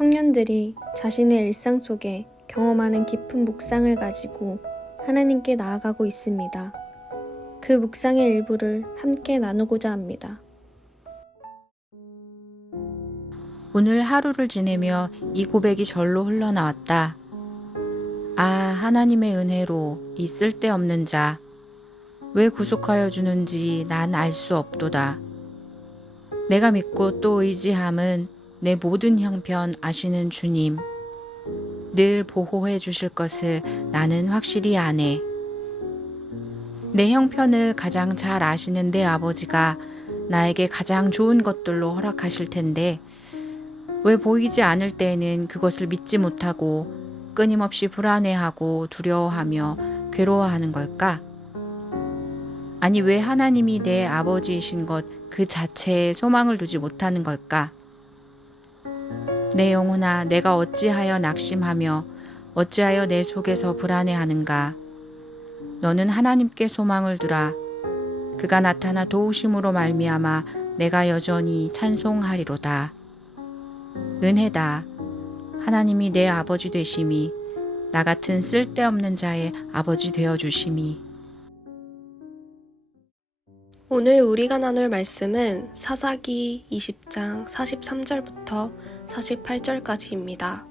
청년들이 자신의 일상 속에 경험하는 깊은 묵상을 가지고 하나님께 나아가고 있습니다. 그 묵상의 일부를 함께 나누고자 합니다. 오늘 하루를 지내며 이 고백이 절로 흘러나왔다. 아, 하나님의 은혜로 이 쓸데없는 자, 왜 구속하여 주는지 난 알 수 없도다. 내가 믿고 또 의지함은 내 모든 형편 아시는 주님. 늘 보호해 주실 것을 나는 확실히 아네. 내 형편을 가장 잘 아시는 내 아버지가 나에게 가장 좋은 것들로 허락하실 텐데 왜 보이지 않을 때에는 그것을 믿지 못하고 끊임없이 불안해하고 두려워하며 괴로워하는 걸까? 아니, 왜 하나님이 내 아버지이신 것 그 자체에 소망을 두지 못하는 걸까? 내 영혼아, 내가 어찌하여 낙심하며 어찌하여 내 속에서 불안해하는가? 너는 하나님께 소망을 두라. 그가 나타나 도우심으로 말미암아 내가 여전히 찬송하리로다. 은혜다. 하나님이 내 아버지 되심이, 나 같은 쓸데없는 자의 아버지 되어주심이. 오늘 우리가 나눌 말씀은 사사기 20장 43절부터 48절까지입니다.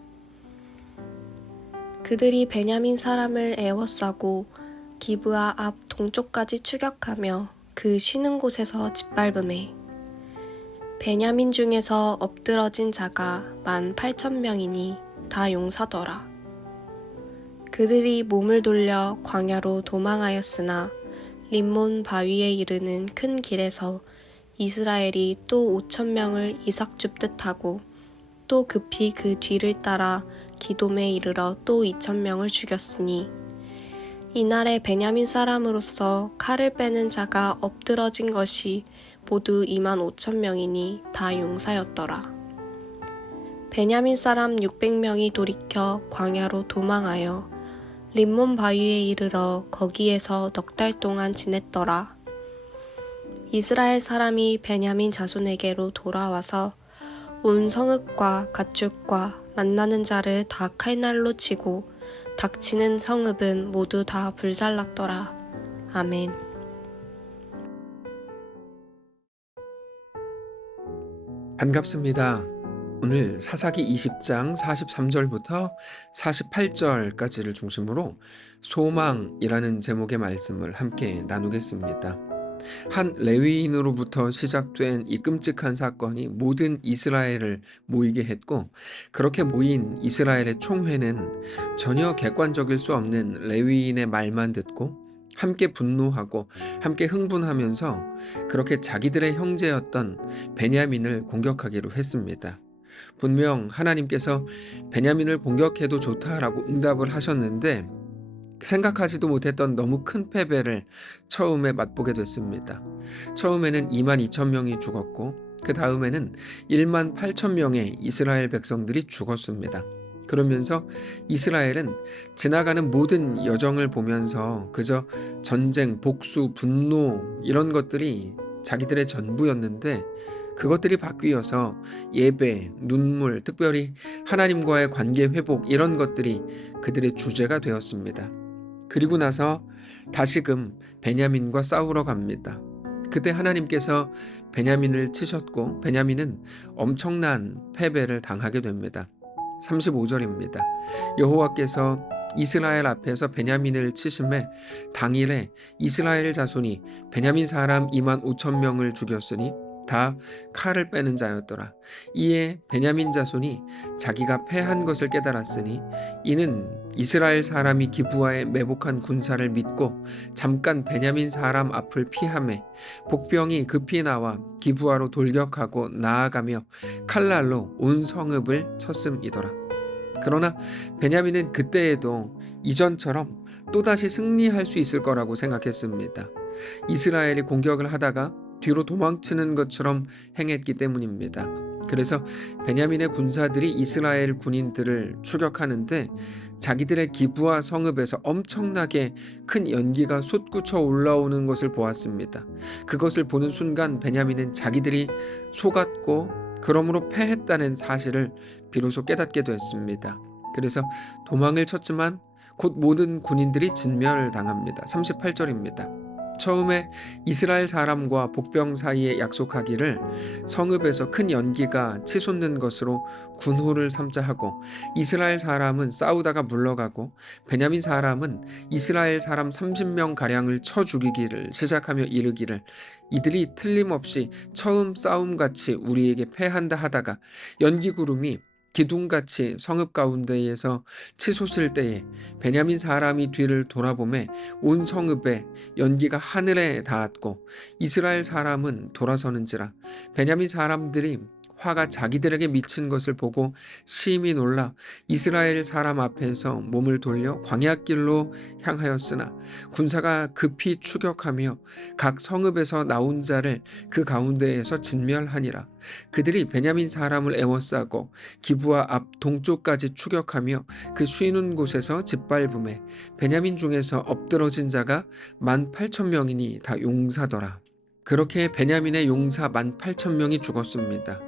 그들이 베냐민 사람을 애워싸고 기브아 앞 동쪽까지 추격하며 그 쉬는 곳에서 짓밟음에 베냐민 중에서 엎드러진 자가 18,000명이니 다 용사더라. 그들이 몸을 돌려 광야로 도망하였으나 림몬 바위에 이르는 큰 길에서 이스라엘이 또 5,000명을 이삭 줍듯 하고 또 급히 그 뒤를 따라 기돔에 이르러 또 2,000명을 죽였으니 이날에 베냐민 사람으로서 칼을 빼는 자가 엎드러진 것이 모두 25,000명이니 다 용사였더라. 베냐민 사람 600명이 돌이켜 광야로 도망하여 림몬 바위에 이르러 거기에서 넉 달 동안 지냈더라. 이스라엘 사람이 베냐민 자손에게로 돌아와서 온 성읍과 가축과 만나는 자를 다 칼날로 치고 닥치는 성읍은 모두 다 불살랐더라. 아멘. 반갑습니다. 오늘 사사기 20장 43절부터 48절까지를 중심으로 소망이라는 제목의 말씀을 함께 나누겠습니다. 한 레위인으로부터 시작된 이 끔찍한 사건이 모든 이스라엘을 모이게 했고, 그렇게 모인 이스라엘의 총회는 전혀 객관적일 수 없는 레위인의 말만 듣고 함께 분노하고 함께 흥분하면서 그렇게 자기들의 형제였던 베냐민을 공격하기로 했습니다. 분명 하나님께서 베냐민을 공격해도 좋다라고 응답을 하셨는데 생각하지도 못했던 너무 큰 패배를 처음에 맛보게 됐습니다. 처음에는 22,000명이 죽었고 그 다음에는 18,000명의 이스라엘 백성들이 죽었습니다. 그러면서 이스라엘은 지나가는 모든 여정을 보면서 그저 전쟁, 복수, 분노 이런 것들이 자기들의 전부였는데 그것들이 바뀌어서 예배, 눈물, 특별히 하나님과의 관계 회복 이런 것들이 그들의 주제가 되었습니다. 그리고 나서 다시금 베냐민과 싸우러 갑니다. 그때 하나님께서 베냐민을 치셨고 베냐민은 엄청난 패배를 당하게 됩니다. 35절입니다. 여호와께서 이스라엘 앞에서 베냐민을 치심에 당일에 이스라엘 자손이 베냐민 사람 25,000명을 죽였으니 다 칼을 빼는 자였더라. 이에 베냐민 자손이 자기가 패한 것을 깨달았으니 이는 이스라엘 사람이 기브아에 매복한 군사를 믿고 잠깐 베냐민 사람 앞을 피하매 복병이 급히 나와 기브아로 돌격하고 나아가며 칼날로 온 성읍을 쳤음이더라. 그러나 베냐민은 그때에도 이전처럼 또다시 승리할 수 있을 거라고 생각했습니다. 이스라엘이 공격을 하다가 뒤로 도망치는 것처럼 행했기 때문입니다. 그래서 베냐민의 군사들이 이스라엘 군인들을 추격하는데 자기들의 기브아 성읍에서 엄청나게 큰 연기가 솟구쳐 올라오는 것을 보았습니다. 그것을 보는 순간 베냐민은 자기들이 속았고 그러므로 패했다는 사실을 비로소 깨닫게 됐습니다. 그래서 도망을 쳤지만 곧 모든 군인들이 진멸당합니다. 38절입니다. 처음에 이스라엘 사람과 복병 사이에 약속하기를 성읍에서 큰 연기가 치솟는 것으로 군호를 삼자 하고, 이스라엘 사람은 싸우다가 물러가고 베냐민 사람은 이스라엘 사람 30명 가량을 쳐 죽이기를 시작하며 이르기를, 이들이 틀림없이 처음 싸움같이 우리에게 패한다 하다가 연기 구름이 기둥같이 성읍 가운데에서 치솟을 때에 베냐민 사람이 뒤를 돌아보매 온 성읍에 연기가 하늘에 닿았고, 이스라엘 사람은 돌아서는지라 베냐민 사람들이 화가 자기들에게 미친 것을 보고 심히 놀라 이스라엘 사람 앞에서 몸을 돌려 광야길로 향하였으나, 군사가 급히 추격하며 각 성읍에서 나온 자를 그 가운데에서 진멸하니라. 그들이 베냐민 사람을 애워싸고 기브아 앞 동쪽까지 추격하며 그 쉬는 곳에서 짓밟음에 베냐민 중에서 엎드러진 자가 18,000명이니 다 용사더라. 그렇게 베냐민의 용사 18,000명이 죽었습니다.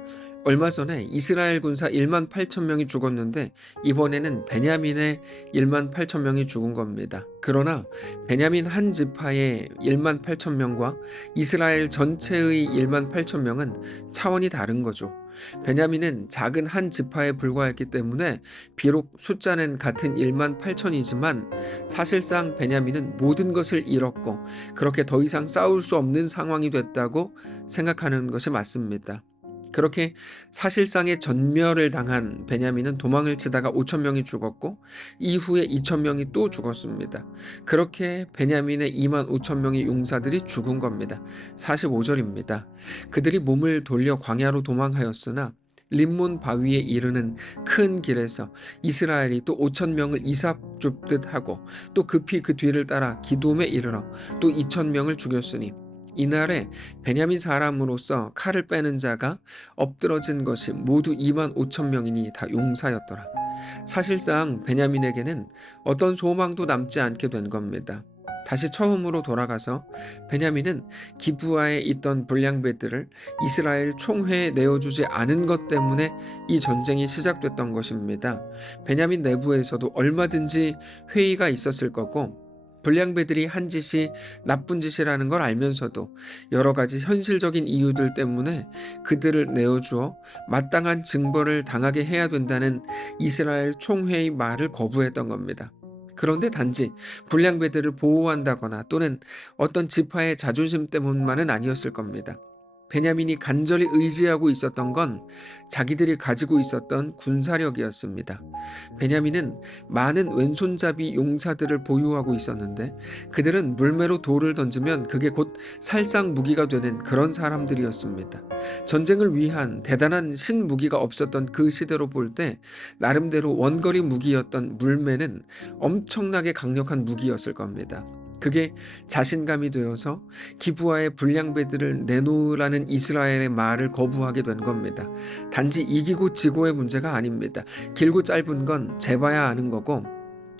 얼마 전에 이스라엘 군사 18,000명이 죽었는데 이번에는 베냐민의 18,000명이 죽은 겁니다. 그러나 베냐민 한 지파의 18,000명과 이스라엘 전체의 18,000명은 차원이 다른 거죠. 베냐민은 작은 한 지파에 불과했기 때문에 비록 숫자는 같은 18,000이지만 사실상 베냐민은 모든 것을 잃었고 그렇게 더 이상 싸울 수 없는 상황이 됐다고 생각하는 것이 맞습니다. 그렇게 사실상의 전멸을 당한 베냐민은 도망을 치다가 5,000명이 죽었고 이후에 2,000명이 또 죽었습니다. 그렇게 베냐민의 25,000명의 용사들이 죽은 겁니다. 45절입니다. 그들이 몸을 돌려 광야로 도망하였으나 림몬 바위에 이르는 큰 길에서 이스라엘이 또 5,000명을 이삭 줍듯 하고 또 급히 그 뒤를 따라 기돔에 이르러 또 2,000명을 죽였으니, 이날에 베냐민 사람으로서 칼을 빼는 자가 엎드러진 것이 모두 25,000명이니 다 용사였더라. 사실상 베냐민에게는 어떤 소망도 남지 않게 된 겁니다. 다시 처음으로 돌아가서 베냐민은 기브아에 있던 불량배들을 이스라엘 총회에 내어주지 않은 것 때문에 이 전쟁이 시작됐던 것입니다. 베냐민 내부에서도 얼마든지 회의가 있었을 거고, 불량배들이 한 짓이 나쁜 짓이라는 걸 알면서도 여러 가지 현실적인 이유들 때문에 그들을 내어주어 마땅한 징벌을 당하게 해야 된다는 이스라엘 총회의 말을 거부했던 겁니다. 그런데 단지 불량배들을 보호한다거나 또는 어떤 지파의 자존심 때문만은 아니었을 겁니다. 베냐민이 간절히 의지하고 있었던 건 자기들이 가지고 있었던 군사력이었습니다. 베냐민은 많은 왼손잡이 용사들을 보유하고 있었는데 그들은 물매로 돌을 던지면 그게 곧 살상 무기가 되는 그런 사람들이었습니다. 전쟁을 위한 대단한 신무기가 없었던 그 시대로 볼 때 나름대로 원거리 무기였던 물매는 엄청나게 강력한 무기였을 겁니다. 그게 자신감이 되어서 기브아의 불량배들을 내놓으라는 이스라엘의 말을 거부하게 된 겁니다. 단지 이기고 지고의 문제가 아닙니다. 길고 짧은 건 재봐야 아는 거고,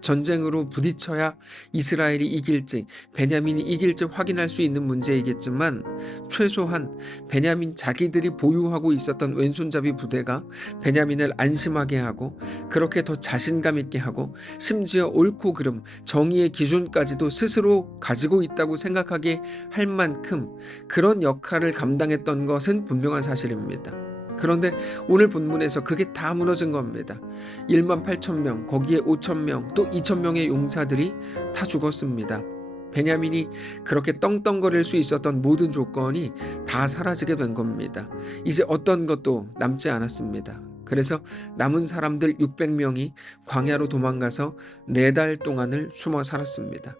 전쟁으로 부딪혀야 이스라엘이 이길지 베냐민이 이길지 확인할 수 있는 문제이겠지만, 최소한 베냐민 자기들이 보유하고 있었던 왼손잡이 부대가 베냐민을 안심하게 하고 그렇게 더 자신감 있게 하고 심지어 옳고 그름, 정의의 기준까지도 스스로 가지고 있다고 생각하게 할 만큼 그런 역할을 감당했던 것은 분명한 사실입니다. 그런데 오늘 본문에서 그게 다 무너진 겁니다. 18,000명, 거기에 5,000명, 또 2,000명의 용사들이 다 죽었습니다. 베냐민이 그렇게 떵떵거릴 수 있었던 모든 조건이 다 사라지게 된 겁니다. 이제 어떤 것도 남지 않았습니다. 그래서 남은 사람들 600명이 광야로 도망가서 4달 동안을 숨어 살았습니다.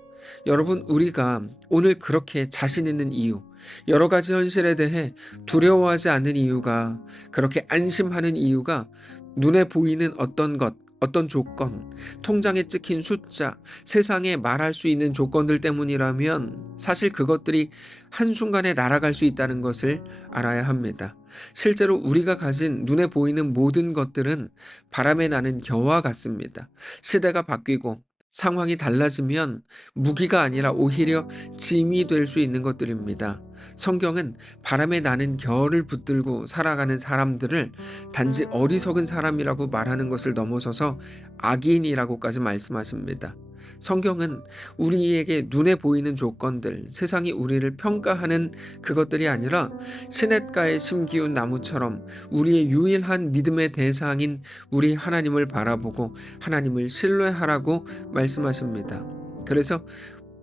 여러분, 우리가 오늘 그렇게 자신 있는 이유, 여러 가지 현실에 대해 두려워하지 않는 이유가, 그렇게 안심하는 이유가 눈에 보이는 어떤 것, 어떤 조건, 통장에 찍힌 숫자, 세상에 말할 수 있는 조건들 때문이라면 사실 그것들이 한순간에 날아갈 수 있다는 것을 알아야 합니다. 실제로 우리가 가진 눈에 보이는 모든 것들은 바람에 나는 겨와 같습니다. 시대가 바뀌고 상황이 달라지면 무기가 아니라 오히려 짐이 될 수 있는 것들입니다. 성경은 바람에 나는 겨를 붙들고 살아가는 사람들을 단지 어리석은 사람이라고 말하는 것을 넘어서서 악인이라고까지 말씀하십니다. 성경은 우리에게 눈에 보이는 조건들, 세상이 우리를 평가하는 그것들이 아니라 시냇가에 심기운 나무처럼 우리의 유일한 믿음의 대상인 우리 하나님을 바라보고 하나님을 신뢰하라고 말씀하십니다. 그래서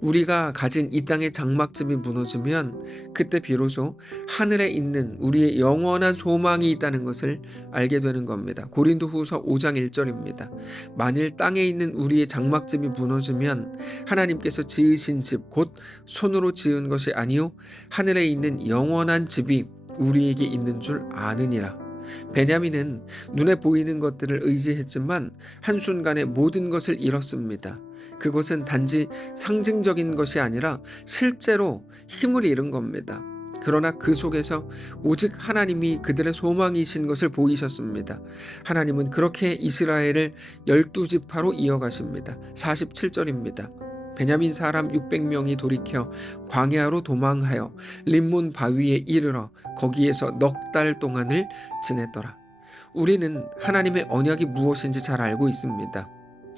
우리가 가진 이 땅의 장막집이 무너지면 그때 비로소 하늘에 있는 우리의 영원한 소망이 있다는 것을 알게 되는 겁니다. 고린도후서 5장 1절입니다. 만일 땅에 있는 우리의 장막집이 무너지면 하나님께서 지으신 집 곧 손으로 지은 것이 아니요 하늘에 있는 영원한 집이 우리에게 있는 줄 아느니라. 베냐민은 눈에 보이는 것들을 의지했지만 한순간에 모든 것을 잃었습니다. 그것은 단지 상징적인 것이 아니라 실제로 힘을 잃은 겁니다. 그러나 그 속에서 오직 하나님이 그들의 소망이신 것을 보이셨습니다. 하나님은 그렇게 이스라엘을 12지파로 이어가십니다. 47절입니다. 베냐민 사람 600명이 돌이켜 광야로 도망하여 림몬 바위에 이르러 거기에서 넉 달 동안을 지냈더라. 우리는 하나님의 언약이 무엇인지 잘 알고 있습니다.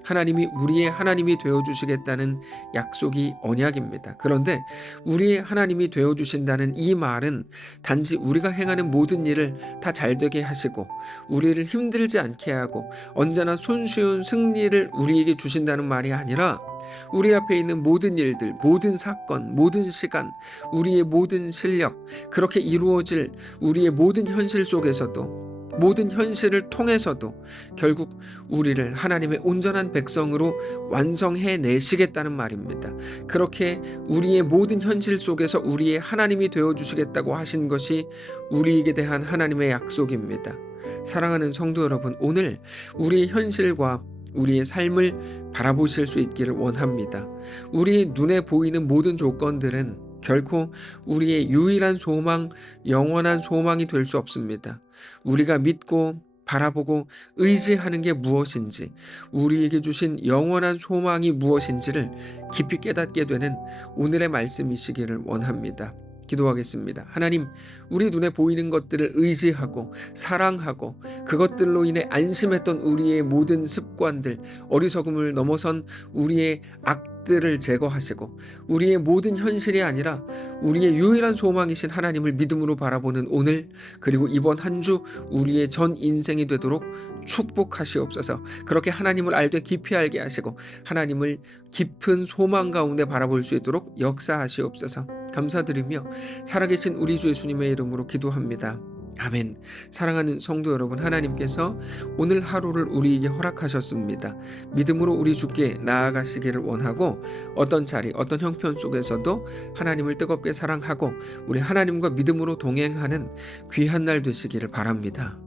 하나님이 우리의 하나님이 되어주시겠다는 약속이 언약입니다. 그런데 우리의 하나님이 되어주신다는 이 말은 단지 우리가 행하는 모든 일을 다 잘되게 하시고 우리를 힘들지 않게 하고 언제나 손쉬운 승리를 우리에게 주신다는 말이 아니라 우리 앞에 있는 모든 일들, 모든 사건, 모든 시간, 우리의 모든 실력, 그렇게 이루어질 우리의 모든 현실 속에서도 모든 현실을 통해서도 결국 우리를 하나님의 온전한 백성으로 완성해 내시겠다는 말입니다. 그렇게 우리의 모든 현실 속에서 우리의 하나님이 되어주시겠다고 하신 것이 우리에게 대한 하나님의 약속입니다. 사랑하는 성도 여러분, 오늘 우리의 현실과 우리의 삶을 바라보실 수 있기를 원합니다. 우리 눈에 보이는 모든 조건들은 결코 우리의 유일한 소망, 영원한 소망이 될 수 없습니다. 우리가 믿고 바라보고 의지하는 게 무엇인지, 우리에게 주신 영원한 소망이 무엇인지를 깊이 깨닫게 되는 오늘의 말씀이시기를 원합니다. 기도하겠습니다. 하나님, 우리 눈에 보이는 것들을 의지하고 사랑하고 그것들로 인해 안심했던 우리의 모든 습관들, 어리석음을 넘어선 우리의 악들을 제거하시고 우리의 모든 현실이 아니라 우리의 유일한 소망이신 하나님을 믿음으로 바라보는 오늘, 그리고 이번 한 주 우리의 전 인생이 되도록 축복하시옵소서. 그렇게 하나님을 알되 깊이 알게 하시고 하나님을 깊은 소망 가운데 바라볼 수 있도록 역사하시옵소서. 감사드리며 살아계신 우리 주 예수님의 이름으로 기도합니다. 아멘. 사랑하는 성도 여러분, 하나님께서 오늘 하루를 우리에게 허락하셨습니다. 믿음으로 우리 주께 나아가시기를 원하고 어떤 자리, 어떤 형편 속에서도 하나님을 뜨겁게 사랑하고 우리 하나님과 믿음으로 동행하는 귀한 날 되시기를 바랍니다.